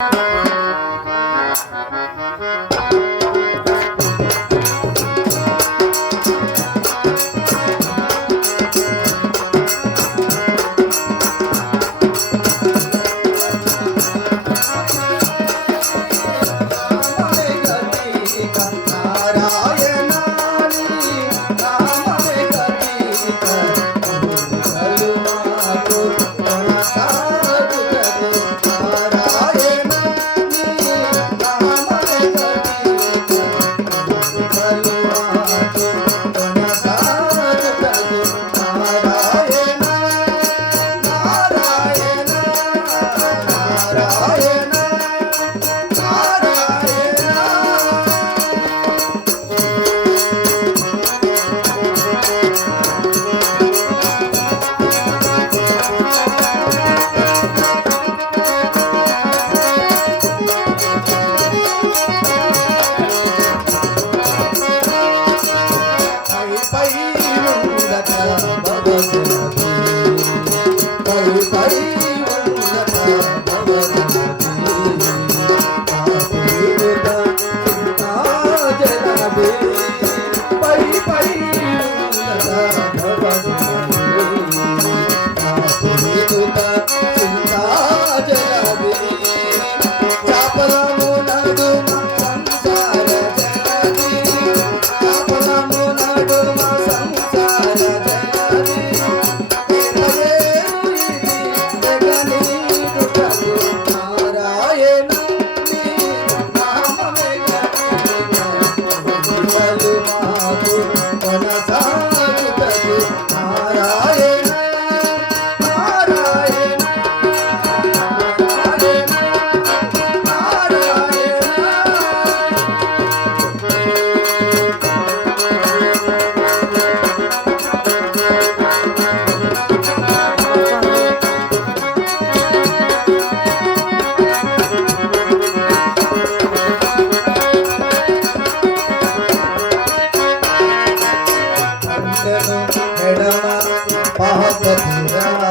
Thank you. I'm not going